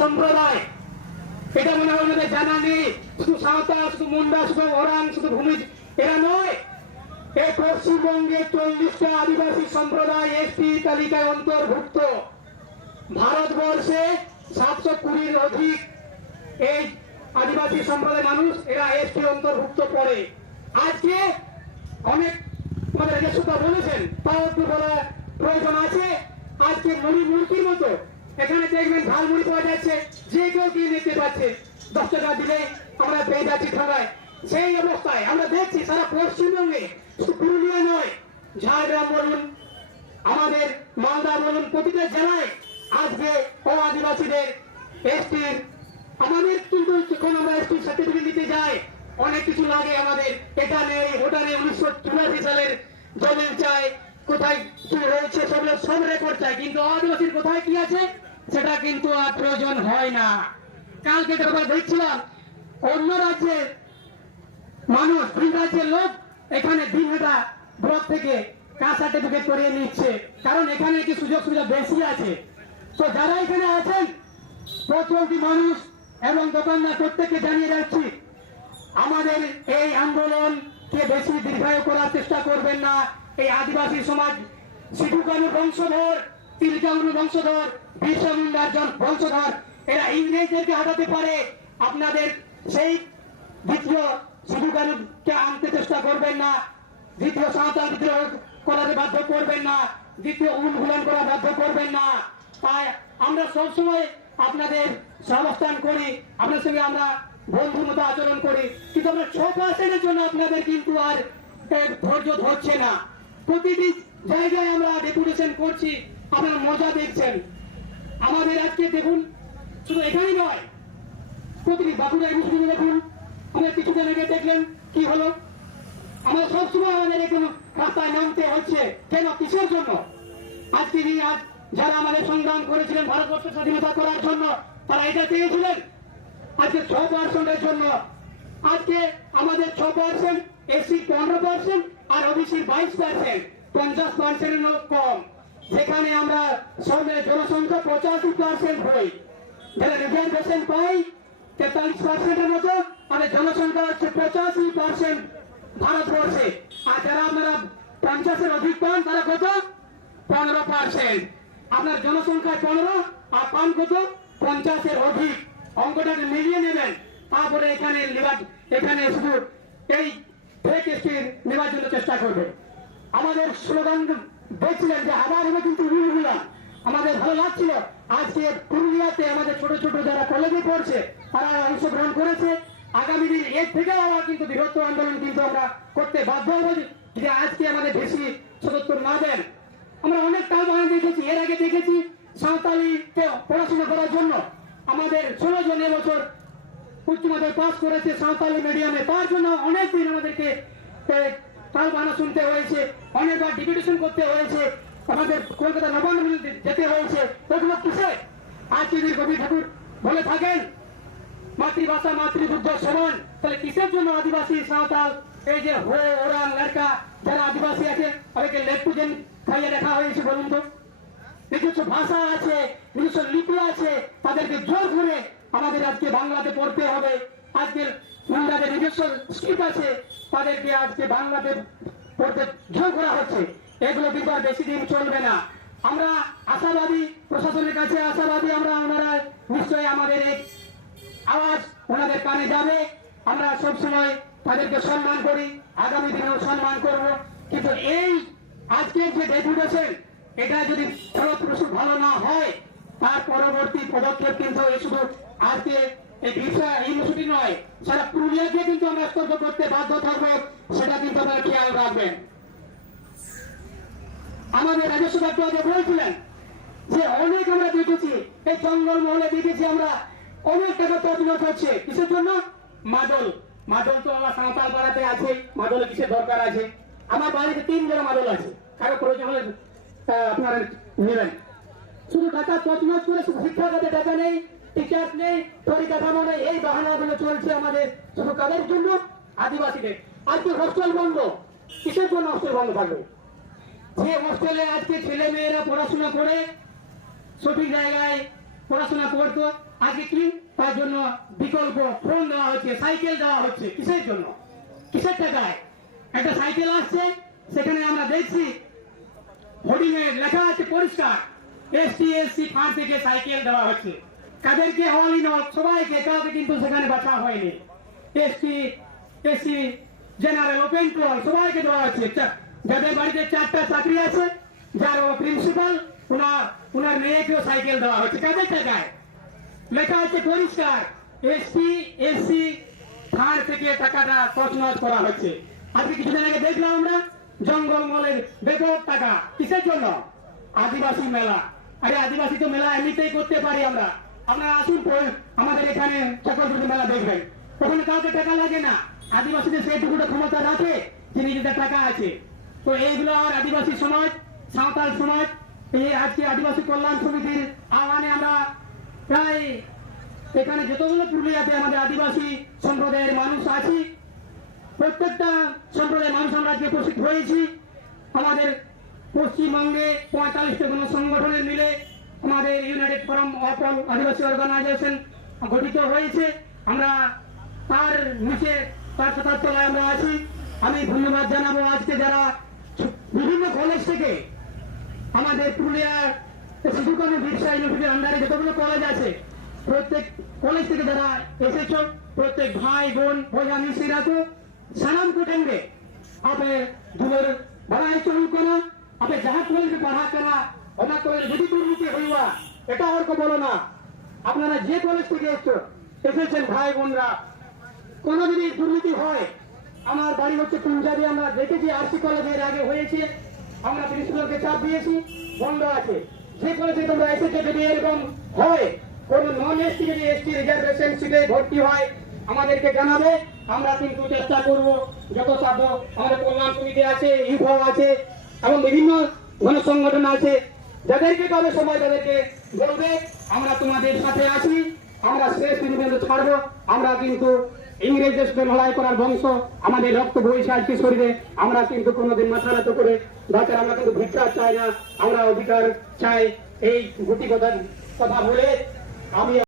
সম্প্রদায়। এটা মনে হয় আমাদের জানা নেই। শুধু সাঁওতাল, শুধু মুন্ডা, শুধু ওরাং, শুধু ভূমিজ। এরা নয়। এই পশ্চিমবঙ্গে চল্লিশটা আদিবাসী সম্প্রদায় এসটি তালিকায় অন্তর্ভুক্ত। ভারতবর্ষে সাতশো কুড়ির অধিক এই আদিবাসী সম্প্রদায়ের মানুষ এরা এসটি অন্তর্ভুক্ত পড়ে আজকে অনেক আমাদের বলেছেন, তাও একটু বলা প্রয়োজন আছে। আজকে মুড়ি মুড়কির মতো এখানে দেখবেন ঝাল মুড়ি পাওয়া যাচ্ছে, যে কেউ কিনে নিতে পারছে দশ টাকা দিলে আমরা পেয়ে যাচ্ছি ঠগায় সেই অবস্থায় আমরা দেখছি সারা পশ্চিমবঙ্গে পুরুলিয়া নয়, ঝাড়গ্রাম বলুন, আমাদের মালদা বলুন, প্রতিটা জেলায় আজকে ও আদিবাসীদের এসটির, আমাদের কিন্তু যখন আমরা এসটি সার্টিফিকেট দিতে যাই, অনেক কিছু লাগে আমাদের। এটা নেই, ওটা নেই, উনিশশো চুরাশি সালের জমিন চাই, কোথায় কি রয়েছে সেগুলো সব রেকর্ড চাই। কিন্তু আদিবাসীর কোথায় কি আছে? সেটা কিন্তু আর প্রয়োজন হয় না। কালকে একটা দেখছিলাম, অন্য রাজ্যের মানুষ ভিন রাজ্যের লোক এখানে দিনহাটা ব্লক থেকে কাস্ট সার্টিফিকেট করিয়ে নিচ্ছে। কারণ এখানে কি সুযোগ সুবিধা বেশি আছে? তো যারা এখানে আছেন প্রচুরটি মানুষ এবং দোকানদার প্রত্যেককে জানিয়ে যাচ্ছি আমাদের এই আন্দোলনকে বেশি দীর্ঘায়ু করার চেষ্টা করবেন না। এই আদিবাসী সমাজ, সিধু কানুর বংশধর তিলকানুর বংশধর বিরসা মুন্ডার বংশধর, এরা ইংরেজদেরকে হাঁটাতে পারে। আপনাদের সেই দ্বিতীয় সিধু আনতে চেষ্টা করবেন না। দ্বিতীয় সাঁওতাল বিদ্রোহ করাতে বাধ্য করবেন না। দ্বিতীয় উন্মূলন করা বাধ্য করবেন না। তাই আমরা সবসময় আপনাদের সহাবস্থান করি আপনার সঙ্গে আমরা বন্ধুর মতো আচরণ করি। কিন্তু আমরা ছ পার্সেন্টের জন্য আপনাদের কিন্তু আর ধৈর্য ধরছে না। প্রতিটি জায়গায় আমরা ডেপুটেশন করছি। আপনারা মজা দেখছেন। আমাদের আজকে দেখুন, শুধু এখানেই নয়, প্রতিটি বাঁকুড়া মুসলিম দেখুন আমরা কিছুদিন আগে দেখলেন, কি হলো? আমরা সবসময় আমাদের এখন রাস্তায় নামতে হচ্ছে, কেন? কিসের জন্য? আজকে নিয়ে আজ যারা আমাদের সংগ্রাম করেছিলেন ভারতবর্ষ স্বাধীনতা করার জন্য, তারা এটা চেয়েছিলেন, আজকে ছ পার্সেন্টের জন্য। আজকে আমাদের ছ পার্সেন্ট এসি পনেরো পার্সেন্ট, আর ওবিসি বাইশ পার্সেন্ট, পঞ্চাশ পার্সেন্টের কম। যেখানে আমরা সবের জনসংখ্যা পঁচাশি পার্সেন্ট হই। যারা রিজার্ভেশন পাই তেতাল্লিশ পার্সেন্টের মতো আর জনসংখ্যা হচ্ছে পঁচাশি পার্সেন্ট ভারতবর্ষে। আর যারা আপনারা পঞ্চাশের অধিক পান, তারা কত? পনেরো পার্সেন্ট আপনার জনসংখ্যা পনেরো, আর পান কত? পঞ্চাশের অধিক। অঙ্কটাকে মিলিয়ে নেবেন। তারপরে এখানে এখানে শুধু এই ফেক স্টির নেওয়ার জন্য চেষ্টা করবে আমাদের স্লোগান দেখছিলেন যে আবার হলো কিন্তু রুলগুলা আমাদের ভালো লাগছিল। আজকে পুরুলিয়াতে আমাদের ছোট ছোট যারা কলেজে পড়ছে, তারা অংশগ্রহণ করেছে। আগামী দিন এর থেকে আবার কিন্তু বৃহত্তর আন্দোলন কিন্তু আমরা করতে বাধ্য হব। যে আজকে আমাদের বেশি সদস্য না দেন, আমরা অনেক টাল বাগান দেখেছি। এর আগে দেখেছি সাঁওতালিকে পড়াশোনা করার জন্য আমাদের ষোলো জন এবছর উচ্চ মাধ্যমিক পাস করেছে সাঁওতালি মিডিয়ামে তার জন্য অনেক দিন আমাদেরকে তাল বানা শুনতে হয়েছে, অনেকবার ডিপুটেশন করতে হয়েছে, আমাদের কলকাতা নবান্ন যেতে হয়েছে, ওগুলো কিসে? যদি কবি ঠাকুর বলে থাকেন, মাতৃভাষা মাতৃদুগ্ধ সমান। তাহলে কিসের জন্য আদিবাসী সাঁওতাল? এই যে হো, ওরাং লড়কা যারা আদিবাসী আছে, তাদেরকে লেফটুজেন খাইয়ে রাখা হয়েছে বলুন তো। নিজস্ব ভাষা আছে, নিজস্ব লিপি আছে, তাদেরকে জোর করে আমাদের আজকে বাংলাতে পড়তে হবে। আজকে মহিলাদের নিজস্ব স্ক্রিপ্ট আছে। তাদেরকে আজকে বাংলাতে পড়তে জোর করা হচ্ছে। এগুলো আর বেশি দিন চলবে না। আমরা আশাবাদী, প্রশাসনের কাছে আশাবাদী আমরা, ওনারা নিশ্চয়ই আমাদের এই আওয়াজ ওনাদের কানে যাবে। আমরা সব সময় তাদেরকে সম্মান করি, আগামী দিনেও সম্মান করব। কিন্তু এই আজকের যে ডেপুটেশন, এটা যদি ফলপ্রসূ ভালো না হয়, তার পরবর্তী পদক্ষেপ কিন্তু এই শুধু আজকে এই বিষয় ইউনিভার্সিটি নয়। সারা পুরুলিয়াকে কিন্তু আমরা স্তব্ধ করতে বাধ্য থাকব, সেটা কিন্তু আপনারা খেয়াল রাখবেন। আমাদের রাজস্ব যে বলছিলেন যে অনেক আমরা দেখেছি, এই জঙ্গল মহলে দেখেছি আমরা অনেক টাকা তছনছ হচ্ছে। কিসের জন্য? মাদল। মাদল তো আমার সাঁওতাল পাড়াতে আছে, মাদলে কিসের দরকার আছে? আমার বাড়িতে তিন জোড়া মাদল আছে, কারও প্রয়োজন হলে আপনারা নেবেন। শুধু টাকা তছনছ করে শিক্ষাগত টাকা নেই টিচার নেই পরিকাঠামো নেই এই বাহানাগুলো চলছে আমাদের শুধু কাদের জন্য আদিবাসীদের। আজকে হোস্টেল বন্ধ, কিসের জন্য হোস্টেল বন্ধ থাকবে? যে হোস্টেলে আজকে ছেলে মেয়েরা পড়াশোনা করে, সঠিক জায়গায় পড়াশোনা করতো, আজকে কি? তার জন্য বিকল্প ফোন দেওয়া হচ্ছে সাইকেল দেওয়া হচ্ছে। কিসের জন্য? কিসের টাকায়? একটা সাইকেল আসছে, সেখানে আমরা দেখছি হোর্ডিং এ লেখা আছে পরিষ্কার। এসটি এসসি ফান্ড থেকে সাইকেল দেওয়া হচ্ছে। কাদেরকে হওয়ালি নয় সবাইকে কাউকে কিন্তু সেখানে বাঁচা হয়নি। এসটি এসসি জেনারেল ওপেন টল সবাইকে দেওয়া হচ্ছে চা- যাদের বাড়িতে চারটা চাকরি আছে, যার প্রিন্সিপাল ওনার ওনার মেয়েকেও সাইকেল দেওয়া হচ্ছে কাদের টাকায় লেখা আছে পরিষ্কার থেকে টাকাটা তছনছ করা হচ্ছে আজকে কিছুদিন আগে দেখলাম আমরা জঙ্গলমলের বেপক টাকা। কিসের জন্য? আদিবাসী মেলা। আরে আদিবাসী তো মেলা এমনিতেই করতে পারি আমরা। আপনারা আসুন আমাদের এখানে চক্রবর্তী মেলা দেখবেন। ওখানে কাউকে টাকা লাগে না। আদিবাসীদের সেইটুকুটা ক্ষমতা রাখে, যে নিজেদের টাকা আছে। তো এইগুলো আর আদিবাসী সমাজ, সাঁওতাল সমাজ, এই আজকে আদিবাসী কল্যাণ সমিতির আহ্বানে আমরা প্রায় এখানে যতগুলো পুরুলিয়াতে আমাদের আদিবাসী সম্প্রদায়ের মানুষ আছি, প্রত্যেকটা সম্প্রদায়ের মানুষ আমরা আজকে উপস্থিত হয়েছি। আমাদের পশ্চিমবঙ্গে পঁয়তাল্লিশটা কোনো সংগঠনের মিলে আমাদের united forum of Adivasi organisation গঠিত হয়েছে। আমরা তার নিচে, তার কথার তলায় আমরা আছি। আমি ধন্যবাদ জানাব আজকে যারা বিভিন্ন কলেজ থেকে আমাদের পুরুলিয়া শিশুকর্ম বিরসা ইউনিভার্সিটির আন্ডারে যতগুলো কলেজ আছে, প্রত্যেক কলেজ থেকে যারা এসেছ, প্রত্যেক ভাই, বোন ভোজা মিশ্রীরা তো সালাম কোটেंगे আপে দুবার বড়াই চলু করা আপে যাহা কলেজ পড়া করা ওনা কলেজ যদি দুর্নীতি হইবা, এটা আর কো বলো না। আপনারা যে কলেজ থেকে এসছো, এসেছেন ভাই বোনরা। কোনো যদি দুর্নীতি হয়, আমার বাড়ি হচ্ছে পুঞ্জাবি, আমরা দেখেছি আরসি কলেজের আগে হয়েছে। আমরা প্রিন্সিপালকে চাপ দিয়েছি, বন্ধ আছে। যে কলেজে তোমরা এসেছ যদি এরকম হয়, কোন নন এসটি যদি এসটি রিজার্ভেশন সিটে ভর্তি হয়, আমাদেরকে জানাবে। আমরা কিন্তু চেষ্টা করব, যত সাধ্য আমাদের কল্যাণ সমিতি আছে ইউফো আছে, এবং বিভিন্ন গণসংগঠন আছে যাদেরকে পাবে সময় তাদেরকে বলবে, আমরা তোমাদের সাথে আছি, আমরা শেষ পর্যন্ত ছাড়বো, আমরা কিন্তু ইংরেজদের সাথে লড়াই করার বংশ, আমাদের রক্ত বইছে আজকে শরীরে আমরা কিন্তু কোনোদিন মাথা নত করে দরকার আমরা কিন্তু ভিক্ষা চাই না, আমরা অধিকার চাই। এই গুটি কথা কথা বলে আমি